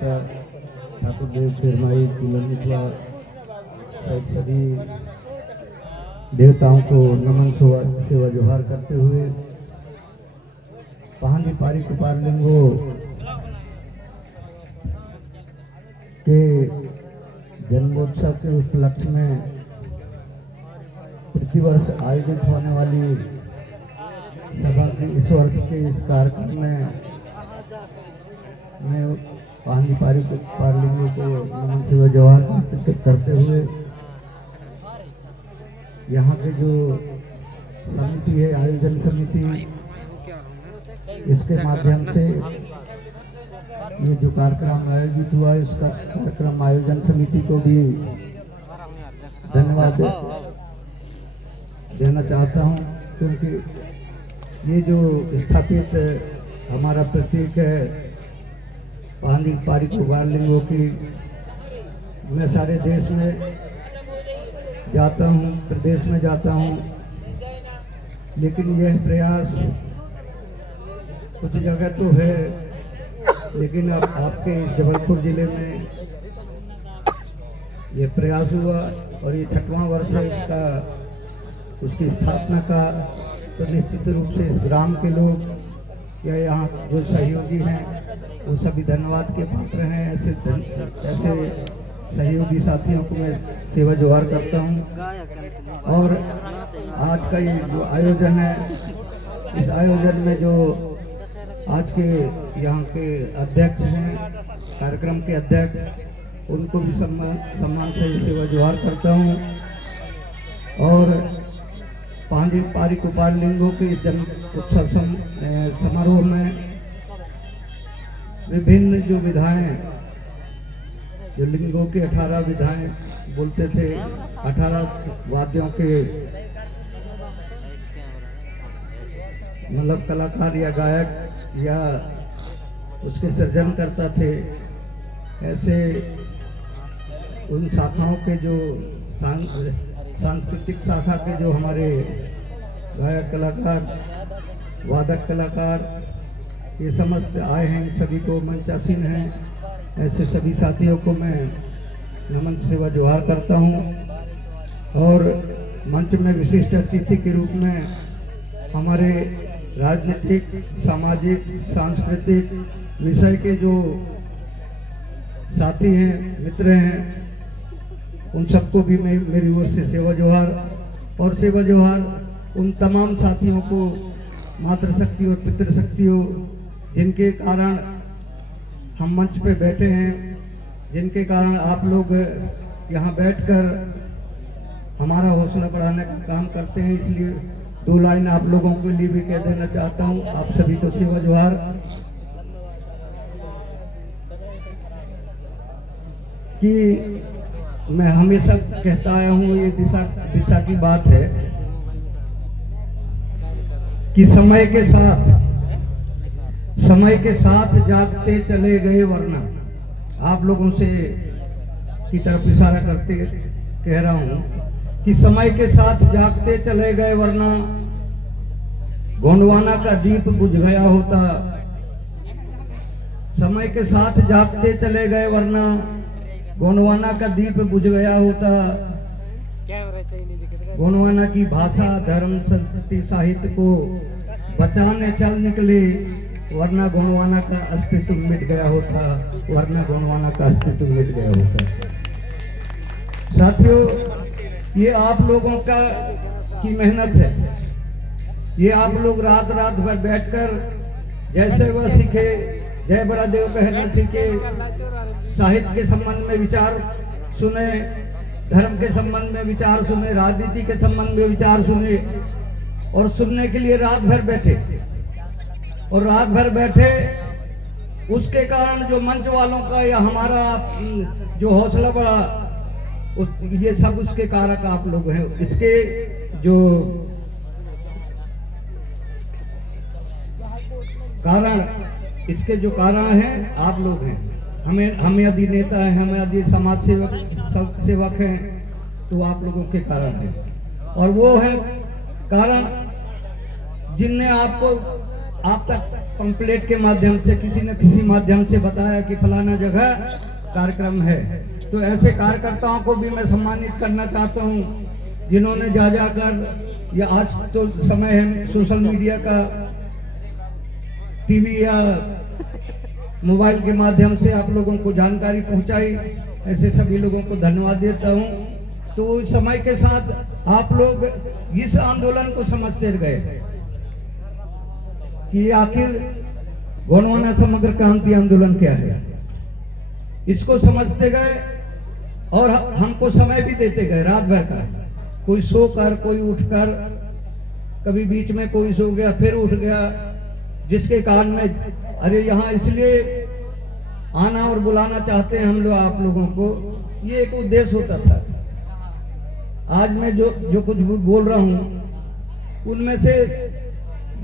देवता ठाकुर देव शेरमाई कुलमित्वा सभी देवताओं को नमन सेवा जोहार करते हुए पहाड़ी पारी कुपारलिंगो के जन्मोत्सव के उपलक्ष्य में प्रतिवर्ष आयोजित होने वाली सभा के इस वर्ष के इस कार्यक्रम में मैं पहाड़ी पारी कुपारलिंगो को नमन सेवा जोहार करते हुए यहाँ के जो समिति है, आयोजन समिति, इसके माध्यम से ये जो कार्यक्रम आयोजित हुआ है, इसका कार्यक्रम आयोजन समिति को भी धन्यवाद देना चाहता हूँ, क्योंकि ये जो स्थापित हमारा प्रतीक है पहाड़ी पारी कुपारलिंगो की, मैं सारे देश में जाता हूँ, प्रदेश में जाता हूँ, लेकिन यह प्रयास कुछ जगह तो है, लेकिन अब आपके जबलपुर जिले में ये प्रयास हुआ और ये 6वां वर्ष है इसका, उसकी स्थापना का। तो निश्चित रूप से इस ग्राम के लोग या यहाँ जो सहयोगी हैं वो सभी धन्यवाद के पात्र हैं। ऐसे सहयोगी साथियों को मैं सेवा जोहार करता हूँ। और आज का ये जो आयोजन है, इस आयोजन में जो आज के यहाँ के अध्यक्ष हैं, कार्यक्रम के अध्यक्ष, उनको भी सम्मान से सेवा जोहार करता हूँ। और पहाड़ी पारी कुपारलिंगो के जन्म उत्सव समारोह में विभिन्न जो विधाएं, जो लिंगों के 18 विधाएं बोलते थे, 18 वाद्यों के मतलब कलाकार या गायक या उसके सृजन करता थे, ऐसे उन शाखाओं के जो सांस्कृतिक शाखा के जो हमारे गायक कलाकार, वादक कलाकार, ये समस्त आए हैं, सभी को मंचासीन हैं, ऐसे सभी साथियों को मैं नमन सेवा जोहार करता हूँ। और मंच में विशिष्ट अतिथि के रूप में हमारे राजनीतिक, सामाजिक, सांस्कृतिक विषय के जो साथी हैं, मित्र हैं, उन सबको भी मैं मेरी ओर से सेवा जोहार। और सेवा जोहार उन तमाम साथियों को, मातृशक्ति और पितृशक्तियों, जिनके कारण हम मंच पे बैठे हैं, जिनके कारण आप लोग यहाँ बैठकर हमारा हौसला बढ़ाने का काम करते हैं। इसलिए 2 लाइन आप लोगों के लिए भी कह देना चाहता हूँ। आप सभी को सेवा जोहार। कि मैं हमेशा कहता आया हूँ, ये दिशा की बात है कि समय के साथ जागते चले गए वरना, आप लोगों से की तरफ इशारा करते कह रहा हूं कि समय के साथ जागते चले गए वरना गोंडवाना का दीप बुझ गया होता। समय के साथ जागते चले गए वरना गोंडवाना का दीप बुझ गया होता। गोंडवाना की भाषा, धर्म, संस्कृति, साहित्य को बचाने चल निकले, वरना गोंडवाना का अस्तित्व मिट गया होता, वरना गोंडवाना का अस्तित्व मिट गया होता। साथियों, ये आप लोगों का की मेहनत है। ये आप लोग रात भर बैठकर जैसे वह सीखे, जय बड़ा देव कहना सीखे, साहित्य के संबंध में विचार सुने, धर्म के संबंध में विचार सुने, राजनीति के संबंध में विचार सुने, और सुनने के लिए रात भर बैठे। और रात भर बैठे, उसके कारण जो मंच वालों का या हमारा जो हौसला बढ़ा, ये सब उसके कारक आप लोग हैं। इसके जो कारण हैं आप लोग हैं। हमें यदि नेता है, हमें यदि समाज सेवक हैं, तो आप लोगों के कारण है। और वो है कारण जिनने आपको आप तक पंपलेट के माध्यम से किसी न किसी माध्यम से बताया कि फलाना जगह कार्यक्रम है। तो ऐसे कार्यकर्ताओं को भी मैं सम्मानित करना चाहता हूँ जिन्होंने जा जाकर, या आज तो समय है सोशल मीडिया का, टीवी या मोबाइल के माध्यम से आप लोगों को जानकारी पहुंचाई। ऐसे सभी लोगों को धन्यवाद देता हूं। तो समय के साथ आप लोग इस आंदोलन को समझते गए कि आखिर गोंडवाना समग्र क्रांति आंदोलन क्या है, इसको समझते गए और हमको समय भी देते गए रात भर का। कोई सो कर, कोई उठकर, कभी बीच में कोई सो गया फिर उठ गया, जिसके कारण में अरे यहाँ इसलिए आना और बुलाना चाहते हैं हम लोग आप लोगों को, ये एक उद्देश्य होता था। आज मैं जो कुछ बोल रहा हूँ उनमें से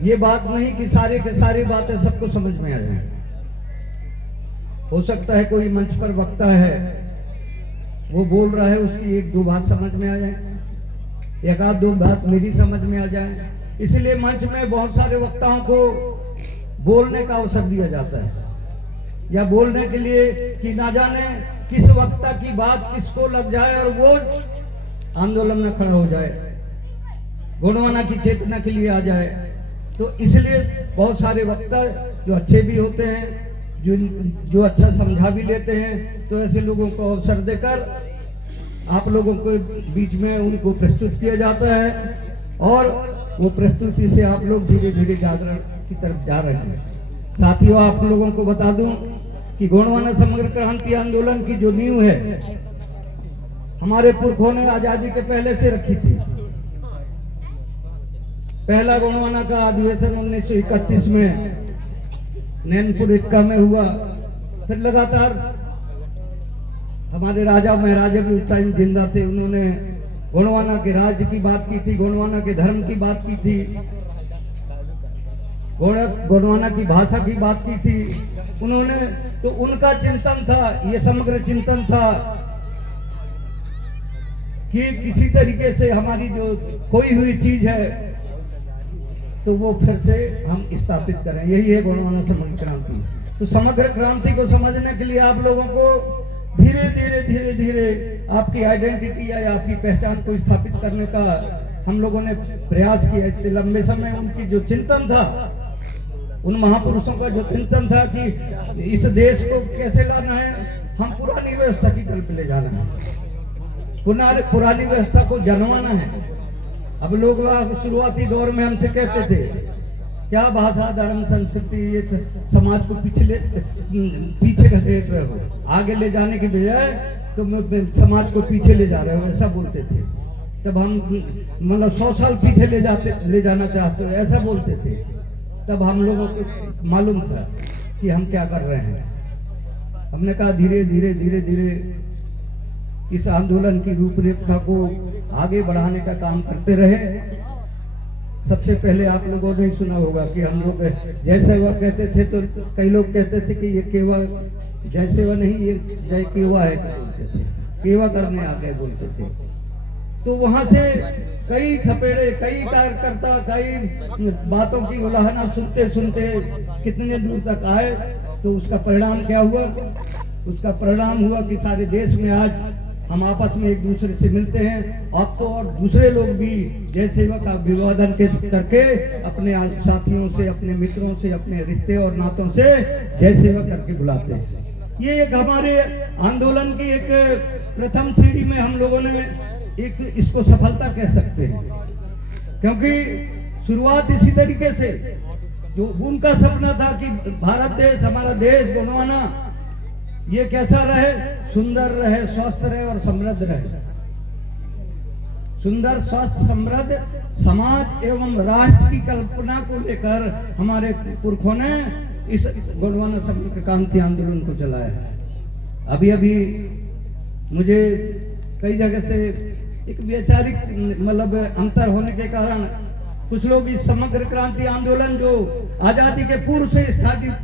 ये बात नहीं कि सारे के सारी बातें सबको समझ में आ जाए। हो सकता है कोई मंच पर वक्ता है, वो बोल रहा है, उसकी एक दो बात समझ में आ जाए, एक आध दो बात मेरी समझ में आ जाए। इसलिए मंच में बहुत सारे वक्ताओं को बोलने का अवसर दिया जाता है, या बोलने के लिए कि ना जाने किस वक्ता की बात किसको लग जाए और वो आंदोलन में खड़ा हो जाए, गोंडवाना की चेतना के लिए आ जाए। तो इसलिए बहुत सारे वक्ता जो अच्छे भी होते हैं, जो अच्छा समझा भी लेते हैं, तो ऐसे लोगों को अवसर देकर आप लोगों के बीच में उनको प्रस्तुत किया जाता है, और वो प्रस्तुति से आप लोग धीरे धीरे जागरण की तरफ जा रहे हैं। साथियों, आप लोगों को बता दूं कि गोंडवाना समग्र क्रांति आंदोलन की जो नींव है हमारे पुरखों ने आजादी के पहले से रखी थी। पहला गोंडवाना का अधिवेशन 1931 में नैनपुर इक्का में हुआ। फिर लगातार हमारे राजा महाराजा भी उस टाइम जिंदा थे, उन्होंने गोंडवाना के राज्य की बात की थी, गोंडवाना के धर्म की बात की थी, गोंडवाना की भाषा की बात की थी उन्होंने। तो उनका चिंतन था, ये समग्र चिंतन था कि किसी तरीके से हमारी जो खोई हुई चीज है तो वो फिर से हम स्थापित करें। यही है गोंडवाना समग्र क्रांति। तो समग्र क्रांति को समझने के लिए आप लोगों को धीरे धीरे धीरे धीरे आपकी आइडेंटिटी या आपकी पहचान को स्थापित करने का हम लोगों ने प्रयास किया। इतने लंबे समय उनकी जो चिंतन था, उन महापुरुषों का जो चिंतन था कि इस देश को कैसे लाना है, हम पुरानी व्यवस्था की तरफ ले जाना है, पुरानी व्यवस्था को जनवाना है। अब लोग शुरुआती दौर में हमसे कहते थे क्या भाषा, धर्म, संस्कृति, ये समाज को पीछे घसीट रहे हो, आगे ले जाने की बजाय तुम समाज को पीछे ले जा रहे हो, ऐसा बोलते थे। तब हम मतलब 100 साल पीछे ले जाना चाहते हो, ऐसा बोलते थे। तब हम लोगों को मालूम था कि हम क्या कर रहे हैं। हमने कहा धीरे धीरे धीरे धीरे इस आंदोलन की रूपरेखा को आगे बढ़ाने का काम करते रहे। सबसे पहले आप लोगों ने सुना होगा कि हम लोग जय सेवा कहते थे, तो कई लोग कहते थे कि ये केवा जय सेवा नहीं, ये जय केवा है बोलते थे, केवा करने आ गए बोलते थे। तो वहां से कई थपेड़े, कई कार्यकर्ता, कई बातों की उलाहना सुनते सुनते कितने दूर तक आए। तो उसका परिणाम क्या हुआ? उसका परिणाम हुआ कि सारे देश में आज हम आपस में एक दूसरे से मिलते हैं। अब तो और दूसरे लोग भी जय सेवा का अभिवादन करके अपने साथियों से, अपने मित्रों से, अपने रिश्ते और नातों से जय सेवा करके बुलाते हैं। ये एक हमारे आंदोलन की एक प्रथम सीढ़ी में हम लोगों ने एक इसको सफलता कह सकते हैं, क्योंकि शुरुआत इसी तरीके से, जो उनका सपना था कि भारत देश, हमारा देश गोंडवाना, ये कैसा रहे, सुंदर रहे, स्वस्थ रहे और समृद्ध रहे। सुंदर, स्वस्थ, समृद्ध समाज एवं राष्ट्र की कल्पना को लेकर हमारे पुरखों ने इस गोंडवाना समग्र क्रांति आंदोलन को चलाया है। अभी अभी मुझे कई जगह से एक वैचारिक मतलब अंतर होने के कारण कुछ लोग इस समग्र क्रांति आंदोलन जो आजादी के पूर्व से स्थापित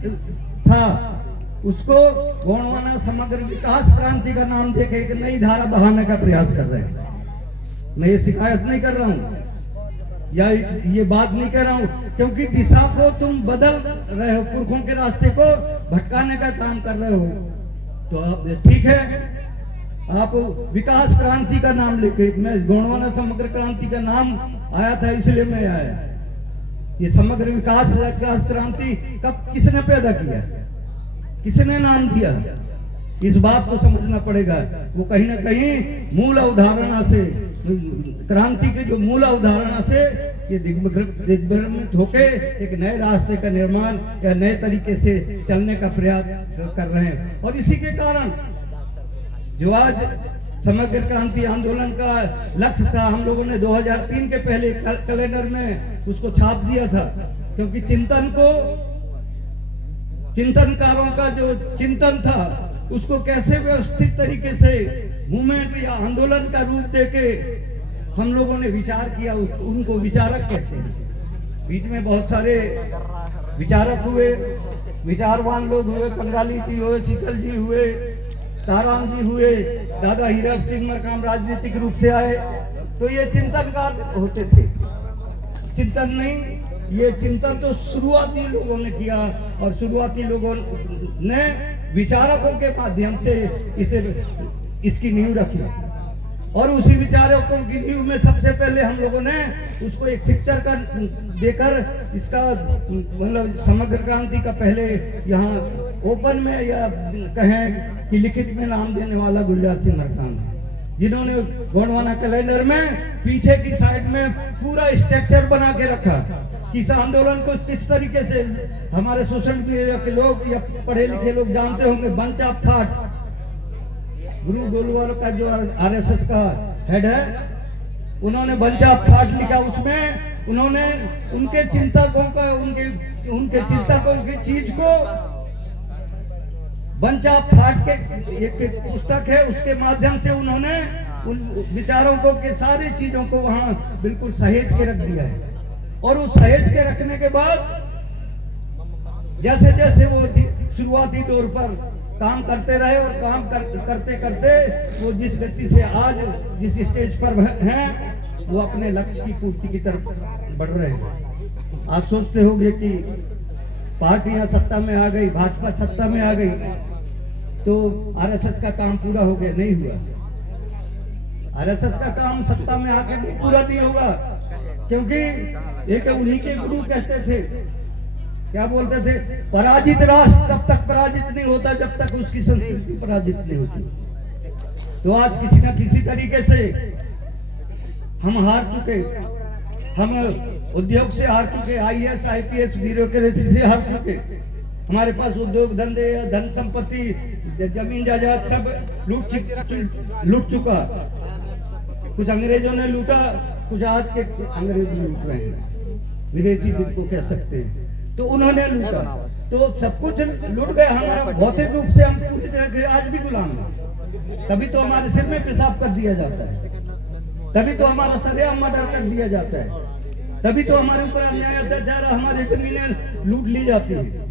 था, उसको गोंडवाना समग्र विकास क्रांति का नाम देके एक नई धारा बहाने का प्रयास कर रहे हैं। मैं ये शिकायत नहीं कर रहा हूँ, या ये बात नहीं कह रहा हूँ, क्योंकि दिशा को तुम बदल रहे हो, पुरखों के रास्ते को भटकाने का काम कर रहे हो। तो अब ठीक है, आप विकास क्रांति का नाम लेके, मैं गोंडवाना समग्र क्रांति का नाम आया था इसलिए मैं आया। ये समग्र विकास क्रांति कब किसने पैदा किया, किसने नाम दिया, इस बात को समझना पड़ेगा। वो कहीं ना कहीं मूल अवधारणा से, क्रांति के जो मूल अवधारणा से ये दिग्भ्रमित होके एक नए रास्ते का निर्माण या नए तरीके से चलने का प्रयास कर रहे हैं। और इसी के कारण जो आज समग्र क्रांति आंदोलन का लक्ष्य था, हम लोगों ने 2003 के पहले कैलेंडर में उसको छाप दिया था, क्योंकि चिंतनकारों का जो चिंतन था उसको कैसे व्यवस्थित तरीके से मूवमेंट या आंदोलन का रूप देके हम लोगों ने विचार किया, उनको विचारक कहते हैं। बीच में बहुत सारे विचारक हुए, विचारवान लोग हुए, कंगाली जी हुए, शीतल जी हुए, ताराम जी हुए, दादा हीरक सिंह मरकाम राजनीतिक रूप से आए। तो ये चिंतनकार होते थे, चिंतन नहीं, ये चिंतन तो शुरुआती लोगों ने किया, और शुरुआती लोगों ने विचारकों के माध्यम से इसकी नींव रखी। और उसी विचारकों की नींव में सबसे पहले हम लोगों ने उसको एक पिक्चर का देकर इसका मतलब समग्र क्रांति का पहले यहाँ ओपन में या कहें कि लिखित में नाम देने वाला गुलजार सिंह मरकाम, जिन्होंने गोंडवाना कैलेंडर में पीछे की साइड में पूरा स्ट्रक्चर बना के रखा कि इस आंदोलन को किस तरीके से हमारे सोशल मीडिया के लोग या पढ़े लिखे लोग जानते होंगे। बंच ऑफ थॉट, गुरु गोलवाल का जो आरएसएस का हेड है, उन्होंने बंच ऑफ थॉट लिखा। उसमें उन्होंने उनके चिंतकों का, उनके चिंतकों की चीज को बंच ऑफ थॉट के एक पुस्तक है, उसके माध्यम से उन्होंने उन विचारों को के सारी चीजों को वहां बिल्कुल सहेज के रख दिया है। और उस सहेज के रखने के बाद जैसे जैसे वो शुरुआती दौर पर काम करते रहे और काम करते करते वो जिस गति से आज जिस स्टेज पर हैं, वो अपने लक्ष्य की पूर्ति की तरफ बढ़ रहे हैं। आप सोचते होंगे कि पार्टियां सत्ता में आ गई, भाजपा सत्ता में आ गई तो आरएसएस का काम पूरा हो गया। नहीं हुआ। आरएसएस का काम सत्ता में आकर भी पूरा नहीं होगा, क्योंकि एक उन्हीं के गुरु कहते थे, क्या बोलते थे, पराजित राष्ट्र तब तक पराजित नहीं होता जब तक उसकी संस्कृति पराजित नहीं होती। तो आज किसी न किसी तरीके से हम हार चुके, हम उद्योग से हार चुके, आईएएस आईपीएस ब्यूरोक्रेसी से हार चुके। हमारे पास उद्योग धंधे, धन संपत्ति, जमीन जायदाद सब लूट चुका। कुछ अंग्रेजों ने लूटा, कुछ आज के अंग्रेज लूट रहे हैं, विदेशी जिनको कह सकते हैं। तो उन्होंने लूटा, तो सब कुछ लूट गए। हमारा भौतिक रूप से हम पूरी तरह से आज भी गुलाम हैं। तभी तो हमारे सिर में पेशाब कर दिया जाता है, तभी तो हमारा सरेआम मर्डर कर दिया जाता है, तभी तो हमारे ऊपर अन्याय अत्याचार, हमारी जमीनें लूट ली जाती है।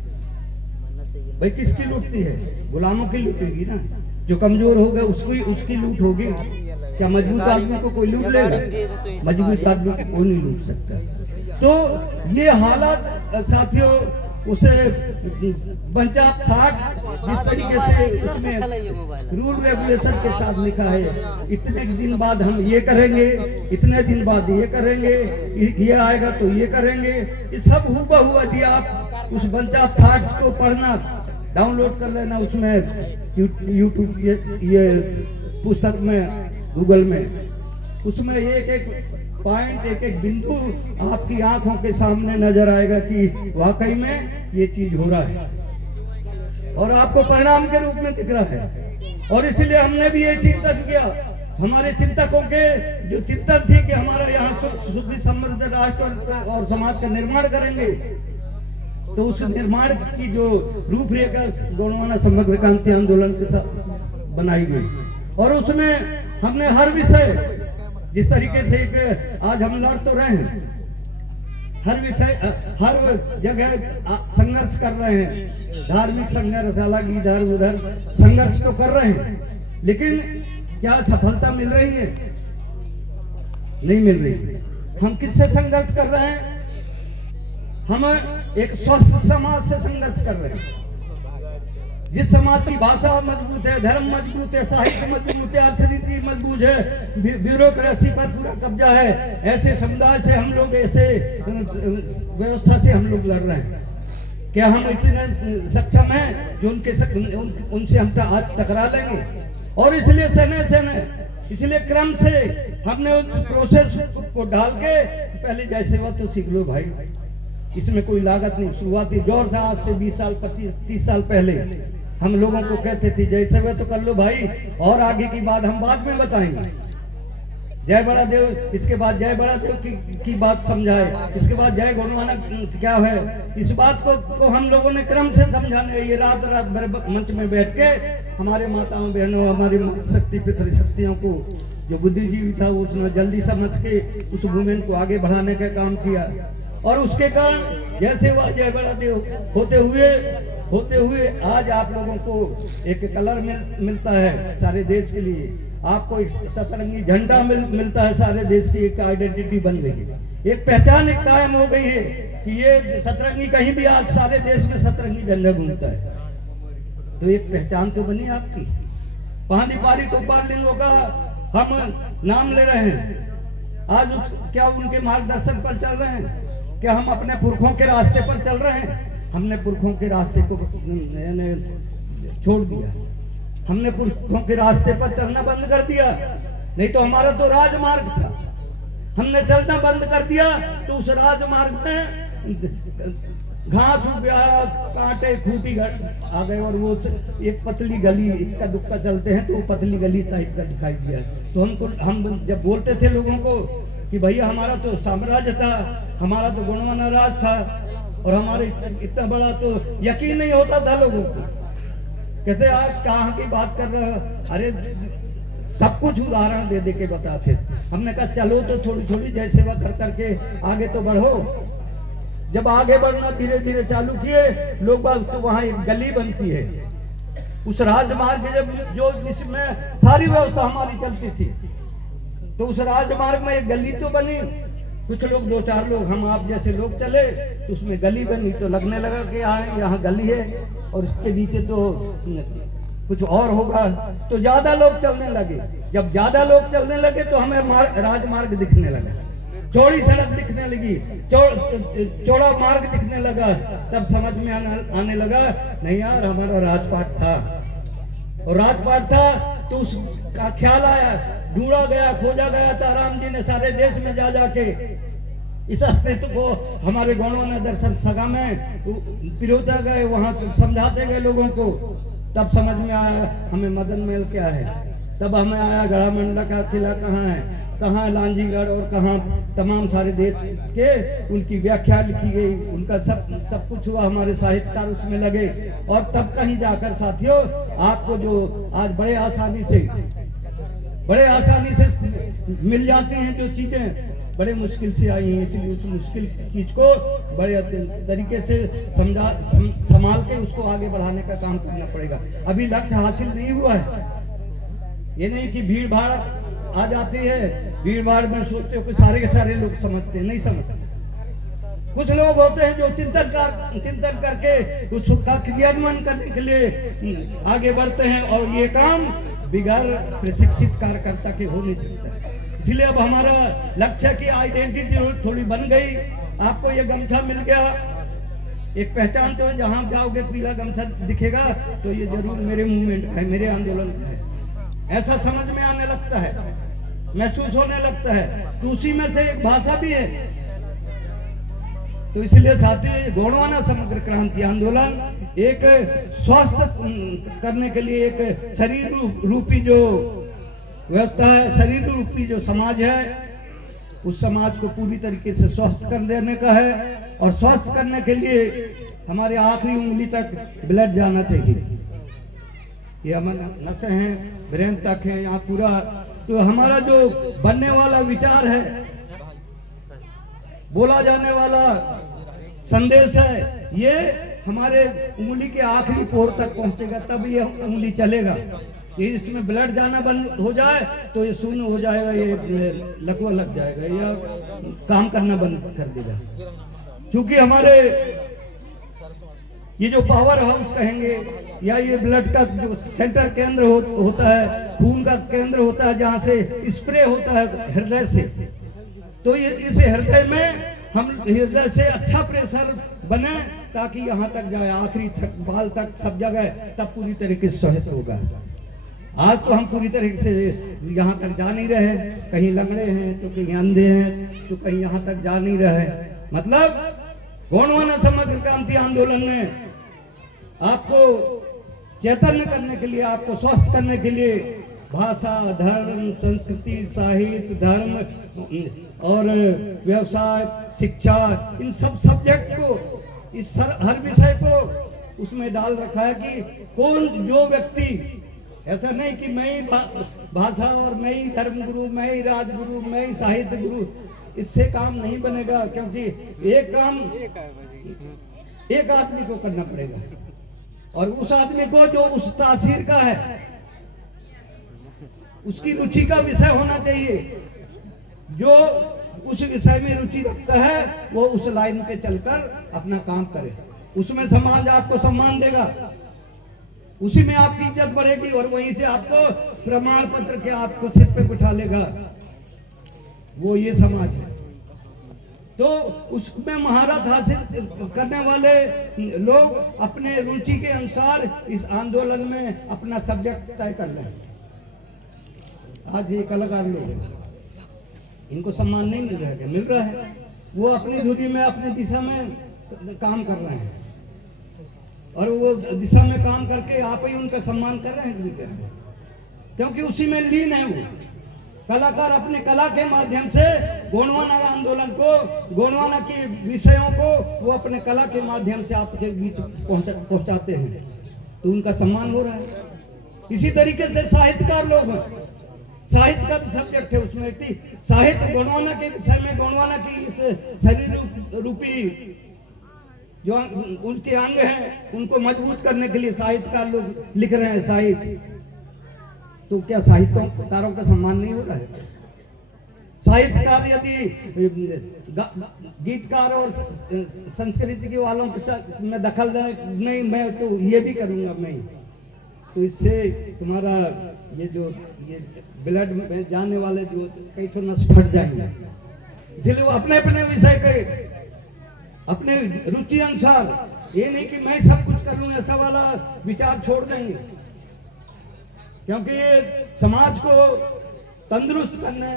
भाई किसकी लूटती है? गुलामों की लूटेगी ना। जो कमजोर हो गए उसकी लूट होगी। क्या मजबूत आदमी को कोई लूट लेगा? मजबूत आदमी को कोई नहीं लूट सकता। तो ये हालात साथियों, उसे बंच ऑफ थॉट जिस तरीके से इसमें रूल रेगुलेशन के साथ लिखा है, इतने दिन बाद हम ये करेंगे, इतने दिन बाद ये करेंगे, ये आएगा तो ये करेंगे, ये सब हूबहू यदि आप उस बंच ऑफ थॉट को पढ़ना, डाउनलोड कर लेना उसमें यूट्यूब ये पुस्तक में, गूगल में, उसमें एक एक पॉइंट, एक एक बिंदु आपकी आंखों के सामने नजर आएगा कि वाकई में ये चीज हो रहा है और आपको परिणाम के रूप में दिख रहा है। और इसलिए हमने भी ये चिंतन किया। हमारे चिंतकों के जो चिंतन थी कि हमारा यहाँ सुखी समृद्ध राष्ट्र और समाज का निर्माण करेंगे, तो उस निर्माण की जो रूपरेखा गोंडवाना समग्र क्रांति आंदोलन के साथ बनाई गई। और उसमें हमने हर विषय, जिस तरीके से आज हम लड़ तो रहे हैं, हर विषय हर जगह संघर्ष कर रहे हैं, धार्मिक संघर्ष अलग, इधर उधर संघर्ष तो कर रहे हैं, लेकिन क्या सफलता मिल रही है? नहीं मिल रही। हम किससे संघर्ष कर रहे हैं? हम एक स्वस्थ समाज से संघर्ष कर रहे हैं। जिस समाज की भाषा मजबूत है, धर्म मजबूत है, साहित्य मजबूत है, अर्थनीति मजबूत है, ब्यूरोक्रेसी पर पूरा कब्जा है, ऐसे समुदाय से हम लोग, ऐसे व्यवस्था से हम लोग लड़ रहे हैं। क्या हम इतने सक्षम हैं जो उनसे हम आज टकरा लेंगे? और इसलिए इसलिए क्रम से हमने उस प्रोसेस को डाल के पहले जय सेवा तो सीख लो भाई, इसमें कोई लागत नहीं। शुरुआती दौर था, आज से 20 साल 25-30 साल पहले हम लोगों को कहते थे जय सेवा तो कर लो भाई, और आगे की बात हम बाद में बताएंगे। जय बड़ा देव, इसके बाद जय बड़ा देव की बात समझाए, इसके बाद जय गुणवाना क्या है, इस बात को हम लोगों ने क्रम से समझाने, ये रात भर मंच में बैठ के हमारे माताओं बहनों, हमारी शक्ति पितृशक्तियों को, जो बुद्धिजीवी था उसने जल्दी समझ के उस मूवमेंट को आगे बढ़ाने का काम किया। और उसके कारण जय सेवा जय बड़ा देव होते हुए आज आप लोगों को एक कलर मिलता है सारे देश के लिए, आपको एक सतरंगी झंडा मिलता है सारे देश की, एक आइडेंटिटी बन गई है, एक पहचान एक कायम हो गई है कि ये सतरंगी, कहीं भी आज सारे देश में सतरंगी झंडा घूमता है, तो एक पहचान तो बनी आपकी। पानी पारी तो पारलिंगों का हम नाम ले रहे हैं, आज क्या उनके मार्गदर्शन पर चल रहे हैं? क्या हम अपने पुरखों के रास्ते पर चल रहे हैं? हमने पुरखों के रास्ते को छोड़ दिया, हमने पुरखों के रास्ते पर चलना बंद कर दिया। नहीं तो हमारा तो राजमार्ग था, हमने चलना बंद कर दिया तो उस राजमार्ग में घास उग गया, कांटे खूटी आ गए, और वो एक पतली गली, इक्का दुक्का चलते हैं तो वो पतली गली टाइप का दिखाई दिया। तो हम जब बोलते थे लोगों को कि भैया हमारा तो साम्राज्य था, हमारा तो गुणवाना राज था, और हमारे इतना बड़ा, तो यकीन नहीं होता था लोगों को। कहते आज कहाँ की बात कर रहे हो? अरे सब कुछ उदाहरण दे दे के बताते। हमने कहा चलो तो थोड़ी थोड़ी जय सेवा कर करके आगे तो बढ़ो। जब आगे बढ़ना धीरे धीरे चालू किए लोग बाग, तो वहाँ एक गली बनती है उस राजमार्ग जो जिसमें सारी व्यवस्था हमारी चलती थी, तो उस राजमार्ग में एक गली तो बनी। कुछ लोग, 2-4 लोग, हम आप जैसे लोग चले तो उसमें गली बनी, तो लगने लगा कि यहाँ गली है और इसके नीचे तो कुछ और होगा। तो ज्यादा लोग चलने लगे, जब ज्यादा लोग चलने लगे तो हमें राजमार्ग दिखने लगा, चौड़ी सड़क दिखने लगी, चौड़ा मार्ग दिखने लगा। तब समझ में आने लगा नहीं यार, हमारा राजपाट था, और राजपाट था तो उसका ख्याल आया, ढूंढा गया, खोजा गया था। राम जी ने सारे देश में जा जाके इस अस्तित्व को हमारे गौणों ने दर्शन सगा में पिरोता गए, वहां समझाते गए लोगों को। तब समझ में आया हमें मदन महल क्या है, तब हमें आया गढ़ामंडला का किला कहाँ है, कहाँ लांजीगढ़, और कहाँ तमाम सारे देश के उनकी व्याख्या लिखी गई, उनका सब कुछ हुआ, हमारे साहित्यकार उसमें लगे। और तब कहीं जाकर साथियों आपको जो आज बड़े आसानी से मिल जाती हैं जो चीजें बड़े मुश्किल से आई हैं, इसलिए उस मुश्किल चीज को बड़े तरीके से संभाल के उसको आगे बढ़ाने का काम करना पड़ेगा। अभी लक्ष्य हासिल नहीं हुआ है, ये नहीं कि भीड़ भाड़ आ जाती है, भीड़ भाड़ में सोचते हो कि सारे के सारे लोग समझते हैं, नहीं समझते। कुछ लोग होते हैं जो चिंतन करके उसका क्रियान्वयन करने के लिए आगे बढ़ते हैं, और ये काम बिगैर प्रशिक्षित कार्यकर्ता के हो नहीं सकता। इसलिए अब हमारा लक्ष्य की आइडेंटिटी थोड़ी बन गई। आपको ये गमछा मिल गया, एक पहचान तो है, जहां जाओगे पीला गमछा दिखेगा तो ये जरूर मेरे मूवमेंट है, मेरे आंदोलन है, ऐसा समझ में आने लगता है, महसूस होने लगता है। तो उसी में से एक भाषा भी है। तो इसलिए साथियों, गौणवाना समग्र क्रांति आंदोलन एक स्वस्थ करने के लिए, एक शरीर रूपी जो व्यवस्था है, शरीर रूपी जो समाज है, उस समाज को पूरी तरीके से स्वस्थ कर देने का है। और स्वस्थ करने के लिए हमारे आखिरी उंगली तक ब्लड जाना चाहिए। ये हमारे नसें हैं, ब्रेन तक है, यहाँ पूरा। तो हमारा जो बनने वाला विचार है, बोला जाने वाला संदेश है, ये हमारे उंगली के आखिरी पोर तक पहुंचेगा, तब ये उंगली चलेगा। कि इसमें ब्लड जाना बंद हो जाए तो ये शून्य हो जाएगा, ये लकवा लग जाएगा या काम करना बंद कर देगा। क्योंकि हमारे ये जो पावर हाउस कहेंगे या ये ब्लड का जो सेंटर केंद्र होता है, खून का केंद्र होता है, जहाँ से स्प्रे होता है हृदय से, तो ये इस हृदय में हम हृदय से अच्छा प्रेशर बने ताकि यहाँ तक जाए, आखिरी तक, बाल तक, सब जगह, तब पूरी तरीके से स्वास्थ्य होगा। आज तो हम पूरी तरीके से यहाँ तक जा नहीं रहे, कहीं लंगड़े हैं तो कहीं अंधे हैं तो कहीं यहाँ तक जा नहीं रहे। मतलब गोंडवाना समग्र क्रांति आंदोलन में आपको चैतन्य करने के लिए, आपको स्वस्थ करने के लिए भाषा, धर्म, संस्कृति, साहित्य, धर्म और व्यवसाय, शिक्षा, इन सब सब्जेक्ट को, इस हर विषय को उसमें डाल रखा है कि कौन जो व्यक्ति, ऐसा नहीं कि मैं ही भाषा और मैं ही धर्म गुरु, मैं ही राजगुरु, मैं ही साहित्य गुरु, इससे काम नहीं बनेगा। क्योंकि एक काम एक आदमी को करना पड़ेगा और उस आदमी को जो उस तासीर का है, उसकी रुचि का विषय होना चाहिए। जो उस विषय में रुचि रखता है वो उस लाइन पे चलकर अपना काम करे, उसमें समाज आपको सम्मान देगा, उसी में आपकी इज्जत बढ़ेगी और वहीं से आपको प्रमाण पत्र के आपको सिर पे बिठा लेगा, वो ये समाज है। तो उसमें महारत हासिल करने वाले लोग अपने रुचि के अनुसार इस आंदोलन में अपना सब्जेक्ट तय कर रहे हैं। आज ये कलाकार लोग हैं, इनको सम्मान नहीं मिल रहा है, वो अपनी धुरी में, अपनी दिशा में काम कर रहे हैं और वो दिशा में काम करके आप ही उनका सम्मान कर रहे हैं, क्योंकि उसी में लीन है। वो कलाकार अपने कला के माध्यम से गोंडवाना आंदोलन को, गोंडवाना के विषयों को वो अपने कला के माध्यम से आपके बीच पहुंचाते हैं, तो उनका सम्मान हो रहा है। इसी तरीके से साहित्यकार लोग हैं, साहित्य का सब्जेक्ट है, उसमें साहित्य गोंडवाना के विषय में, गोंडवाना की इस शरीर रूपी जो उनके अंग हैं उनको मजबूत करने के लिए साहित्यकार लोग लिख रहे हैं साहित्य। तो क्या साहित्यकारों का सम्मान नहीं हो रहा है? साहित्यकार यदि गीतकार और संस्कृति के वालों के साथ में दखल नहीं, मैं तो ये भी करूंगा मैं, तो इससे तुम्हारा ये ब्लड में जाने वाले जो कई तो नस फट जाएंगे। इसलिए वो अपने अपने विषय के, अपने रुचि अनुसार, ये नहीं कि मैं सब कुछ कर लूं, ऐसा वाला विचार छोड़ देंगे। क्योंकि समाज को तंदुरुस्त करने,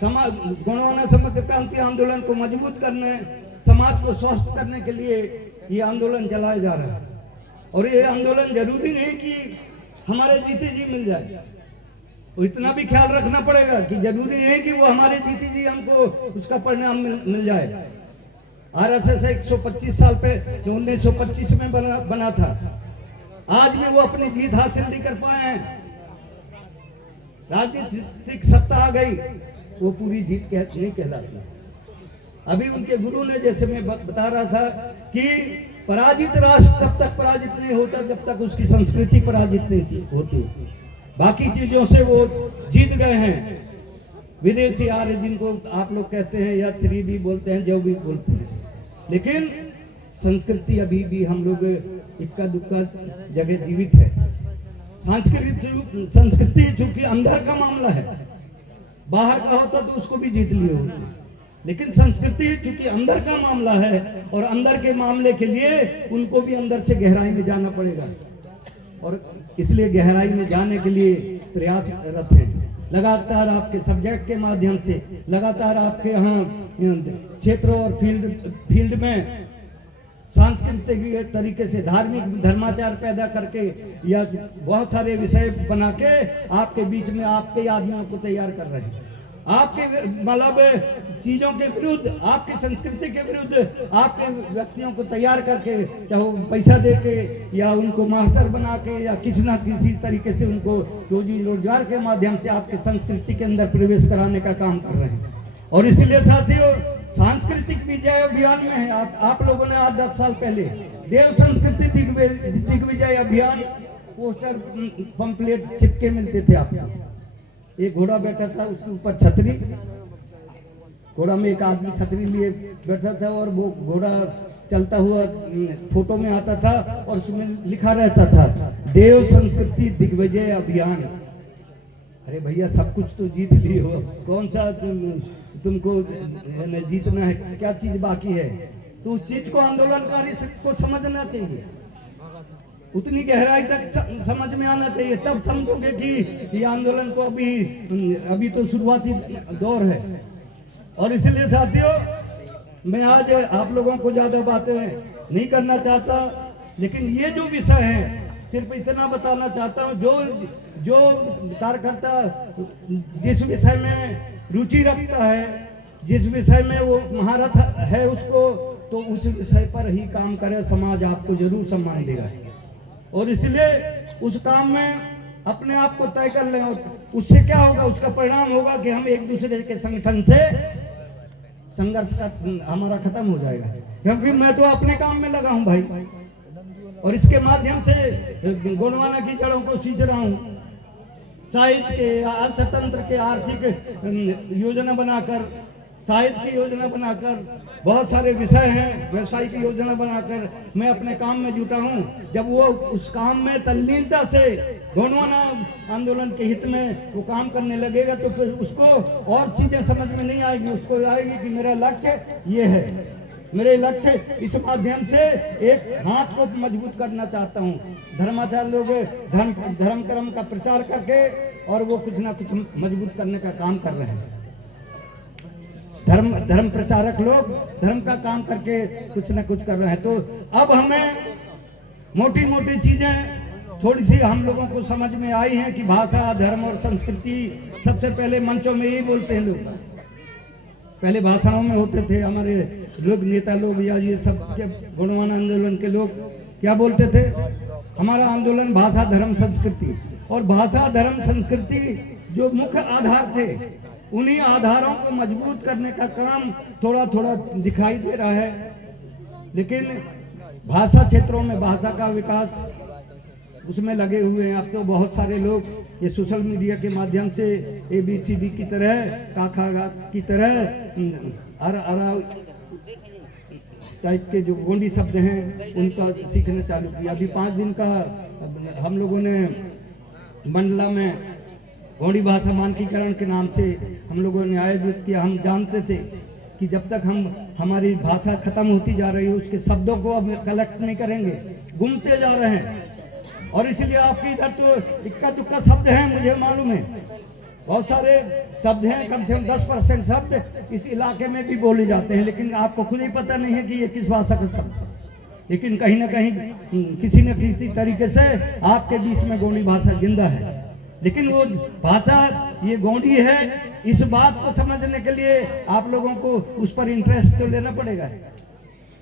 समाज गोंडवाना समग्र क्रांति आंदोलन को मजबूत करने, समाज को स्वस्थ करने के लिए ये आंदोलन चलाया जा रहा है। और ये आंदोलन जरूरी नहीं कि हमारे जीते जी मिल जाए, तो इतना भी ख्याल रखना पड़ेगा कि जरूरी नहीं कि वो हमारे जीते जी हमको उसका परिणाम मिल जाए। आरएसएस 125 साल पे जो 1925 में बना था, आज भी वो अपनी जीत हासिल नहीं कर पाए हैं। राजनीतिक सत्ता आ गई, वो पूरी जीत नहीं कहलाती। अभी उनके गुरु ने, जैसे मैं बता रहा था कि पराजित राष्ट्र तब तक पराजित नहीं होता जब तक उसकी संस्कृति पराजित नहीं होती। बाकी चीजों से वो जीत गए हैं। विदेशी आर्य जिनको आप लोग कहते हैं या 3D बोलते हैं, जो भी बोलते हैं, लेकिन संस्कृति अभी भी हम लोग इक्का दुक्का जगह जीवित है। संस्कृति चूंकि अंदर का मामला है, बाहर का होता तो उसको भी जीत लिए होते, लेकिन संस्कृति चूंकि अंदर का मामला है और अंदर के मामले के लिए उनको भी अंदर से गहराई में जाना पड़ेगा, और इसलिए गहराई में जाने के लिए प्रयासरत हैं। लगातार आपके सब्जेक्ट के माध्यम से, लगातार आपके यहाँ क्षेत्रों और फील्ड में सांस्कृतिक तरीके से धार्मिक धर्माचार पैदा करके या बहुत सारे विषय बना के आपके बीच में आपके आदमियों को तैयार कर रहे हैं। आपके मतलब चीजों के विरुद्ध, आपकी संस्कृति के विरुद्ध आपके व्यक्तियों को तैयार करके, चाहे पैसा दे के या उनको मास्टर बना के या किसी न किसी तरीके से उनको रोजी रोजगार के माध्यम से आपकी संस्कृति के अंदर प्रवेश कराने का काम कर रहे हैं। और इसलिए साथियों, सांस्कृतिक विजय अभियान में है। आप लोगों ने आज 10 साल पहले देव संस्कृति दिग्विजय अभियान पोस्टर पंपलेट चिपके मिलते थे आपको। एक घोड़ा बैठा था, उसके ऊपर छतरी, घोड़ा में एक आदमी छतरी लिए बैठा था और वो घोड़ा चलता हुआ फोटो में आता था और उसमें लिखा रहता था देव संस्कृति दिग्विजय अभियान। अरे भैया सब कुछ तो जीत ली हो, कौन सा तुमको जीतना है, क्या चीज बाकी है? तो उस चीज को आंदोलनकारी को समझना चाहिए, उतनी गहराई तक समझ में आना चाहिए, तब समझोगे कि ये आंदोलन को अभी तो शुरुआती दौर है। और इसलिए साथियों, मैं आज आप लोगों को ज्यादा बातें नहीं करना चाहता, लेकिन ये जो विषय है सिर्फ इतना बताना चाहता हूँ, जो कार्यकर्ता जिस विषय में रुचि रखता है, जिस विषय में वो महारत है उसको, तो उस विषय पर ही काम करे, समाज आपको जरूर सम्मान देगा। और इसलिए उस काम में अपने आप को तय कर लें, उससे क्या होगा, उसका परिणाम होगा कि हम एक दूसरे के संगठन से संघर्ष का हमारा खत्म हो जाएगा। क्योंकि मैं तो अपने काम में लगा हूं भाई, और इसके माध्यम से गोंडवाना की जड़ों को सींच रहा हूं। साहित्य के, अर्थतंत्र के आर्थिक योजना बनाकर, साहित्य की योजना बनाकर, बहुत सारे विषय हैं, व्यवसाय की योजना बनाकर मैं अपने काम में जुटा हूं। जब वो उस काम में तल्लीनता से गोंडवाना आंदोलन के हित में वो काम करने लगेगा तो फिर उसको और चीजें समझ में नहीं आएगी, उसको आएगी कि मेरा लक्ष्य ये है, मेरे लक्ष्य इस माध्यम से एक हाथ को मजबूत करना चाहता हूँ। धर्माचार्य लोग धर्म कर्म का प्रचार करके और वो कुछ ना कुछ मजबूत करने का काम कर रहे हैं। धर्म प्रचारक लोग धर्म का काम करके कुछ न कुछ कर रहे हैं। तो अब हमें मोटी मोटी चीजें थोड़ी सी हम लोगों को समझ में आई हैं कि भाषा, धर्म और संस्कृति, सबसे पहले मंचों में यही बोलते हैं लोग, पहले भाषाओं में होते थे हमारे लोग, नेता लोग या ये सब गोंडवाना आंदोलन के लोग क्या बोलते थे, हमारा आंदोलन भाषा, धर्म, संस्कृति। और भाषा, धर्म, संस्कृति जो मुख्य आधार थे, उन्हीं आधारों को मजबूत करने का काम थोड़ा थोड़ा दिखाई दे रहा है। लेकिन भाषा क्षेत्रों में भाषा का विकास उसमें लगे हुए हैं। अब तो बहुत सारे लोग ये सोशल मीडिया के माध्यम से ABCD की तरह, काखा की तरह टाइप के जो गोंडी शब्द हैं उनका सीखना चालू किया। अभी 5 दिन का हम लोगों ने मंडला में गोंडी भाषा मानकीकरण के नाम से हम लोगों ने आयोजित किया। हम जानते थे कि जब तक हमारी भाषा खत्म होती जा रही है, उसके शब्दों को अब कलेक्ट नहीं करेंगे, गुमते जा रहे हैं। और इसलिए आपके इधर तो इक्का दुक्का शब्द हैं, मुझे मालूम है, बहुत सारे शब्द हैं, कम से कम 10% शब्द इस इलाके में भी बोले जाते हैं, लेकिन आपको खुद ही पता नहीं है कि ये किस भाषा का शब्द है। लेकिन कहीं ना कहीं किसी न किसी तरीके से आपके बीच में गोंडी भाषा जिंदा है। लेकिन वो भाषा ये गोंडी है, इस बात को समझने के लिए आप लोगों को उस पर इंटरेस्ट तो लेना पड़ेगा,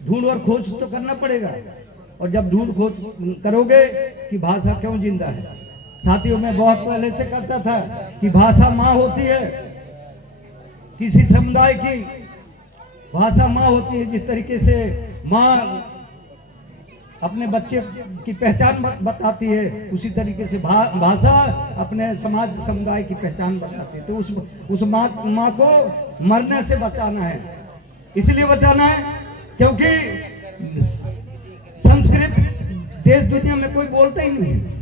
ढूंढ और खोज तो करना पड़ेगा। और जब ढूंढ खोज करोगे कि भाषा क्यों जिंदा है, साथियों मैं बहुत पहले से करता था कि भाषा माँ होती है, किसी समुदाय की भाषा माँ होती है। जिस तरीके से माँ अपने बच्चे की पहचान बताती है, उसी तरीके से भाषा अपने समाज समुदाय की पहचान बताती है। तो उस माँ को मरने से बचाना है। इसलिए बचाना है क्योंकि संस्कृत देश दुनिया में कोई बोलता ही नहीं है।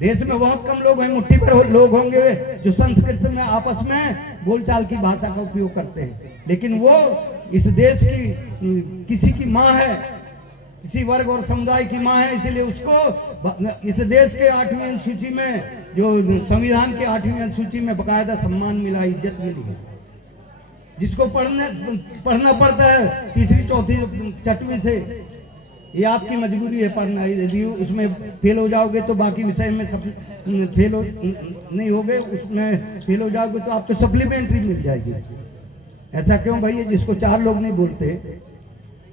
देश में बहुत कम लोग हैं, मुट्ठी भर लोग होंगे जो संस्कृत में आपस में बोलचाल की भाषा का उपयोग करते हैं। लेकिन वो इस देश की किसी की माँ है, किसी वर्ग और समुदाय की माँ है, इसलिए उसको इस देश के 8वीं अनुसूची में, जो संविधान के 8वीं अनुसूची में बकायदा सम्मान मिला, इज्जत मिली है। जिसको पढ़ना पड़ता है 3री, 4थी, 6वीं से, ये आपकी मजबूरी है पढ़ना। यदि उसमें फेल हो जाओगे तो बाकी विषय में सब फेल नहीं होगे, उसमें फेल हो जाओगे तो आपको सप्लीमेंट्री मिल जाएगी। ऐसा क्यों भाई? जिसको 4 लोग नहीं बोलते,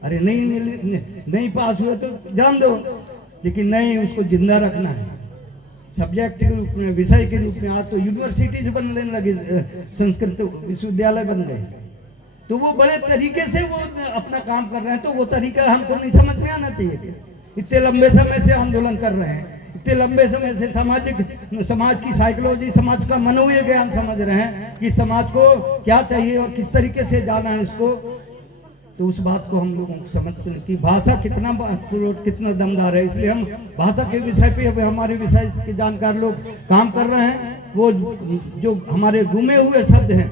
अरे नहीं पास हुए तो जान दो, लेकिन नहीं, उसको जिंदा रखना है सब्जेक्ट के रूप में, विषय के रूप में। आज तो यूनिवर्सिटीज बनने लगे, संस्कृत विश्वविद्यालय बन गए, तो वो बड़े तरीके से वो अपना काम कर रहे हैं। तो वो तरीका हमको नहीं समझ में आना चाहिए। इतने लंबे समय से आंदोलन कर रहे हैं, इतने लंबे समय से समाज की साइकोलॉजी, समाज का मनोविज्ञान समझ रहे हैं कि समाज को क्या चाहिए और किस तरीके से जाना है इसको। तो उस बात को हम लोगों को समझते हैं कि भाषा कितना दमदार है। इसलिए हम भाषा के विषय पे, अब हमारे विषय के जानकार लोग काम कर रहे हैं। वो जो हमारे गुमे हुए शब्द हैं,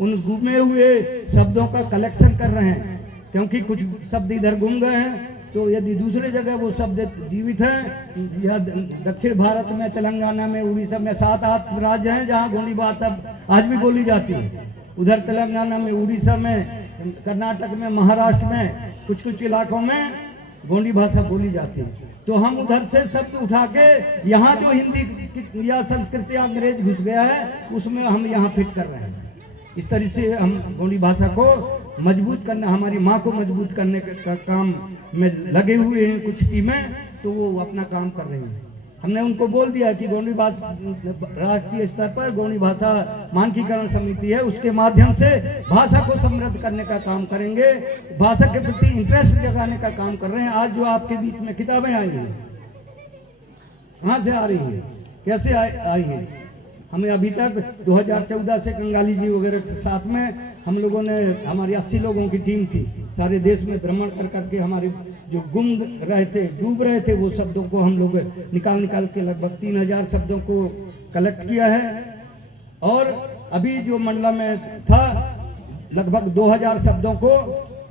उन गुमे हुए शब्दों का कलेक्शन कर रहे हैं, क्योंकि कुछ शब्द इधर गुम गए हैं। तो यदि दूसरे जगह वो शब्द जीवित हैं, या दक्षिण भारत में, तेलंगाना में, उड़ीसा में 7-8 राज्य हैं जहाँ गोंडी भाषा आज भी बोली जाती है। उधर तेलंगाना में, उड़ीसा में, कर्नाटक में, महाराष्ट्र में, कुछ इलाकों में गोंडी भाषा बोली जाती है। तो हम उधर से शब्द उठा के यहाँ जो हिंदी या संस्कृत या अंग्रेज घुस गया है, उसमें हम यहाँ फिट कर रहे हैं। इस तरह से हम गोंडी भाषा को मजबूत करना, हमारी माँ को मजबूत करने का काम में लगे हुए हैं कुछ टीमें। तो वो अपना काम कर रही हैं। हमने उनको बोल दिया कि गोंडी भाषा राष्ट्रीय स्तर पर गोंडी भाषा मानकीकरण समिति है, उसके माध्यम से भाषा को समृद्ध करने का काम करेंगे, भाषा के प्रति इंटरेस्ट जगाने का काम कर रहे हैं। आज जो आपके बीच में किताबें आई हैं, कहाँ से आ रही है, कैसे आई है? हमें अभी तक 2014 से कंगाली जी वगैरह के साथ में हम लोगों ने, हमारी 80 लोगों की टीम थी, सारे देश में भ्रमण करके हमारे जो डूब रहे थे वो शब्दों को हम लोग निकाल के लगभग 3000 शब्दों को कलेक्ट किया है। और अभी जो मंडला में था, लगभग 2000 शब्दों को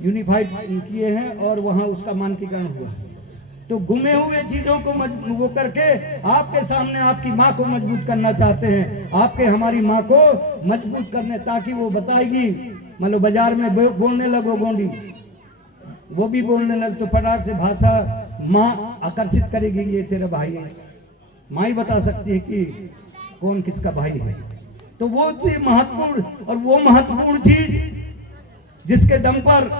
यूनिफाइड किए हैं और वहाँ उसका मानकीकरण हुआ। तो गुमे हुए चीजों को वो करके आपके सामने आपकी माँ को मजबूत करना चाहते हैं, आपके हमारी माँ को मजबूत करने, ताकि वो बताएगी, मतलब बाजार में बोलने लगो गोंडी, वो भी बोलने लग तो फटाक से भाषा माँ आकर्षित करेगी, ये तेरा भाई है। माँ ही बता सकती है कि कौन किसका भाई है। तो वो इतनी महत्वपूर्ण, और वो महत्वपूर्ण चीज जिसके दम पर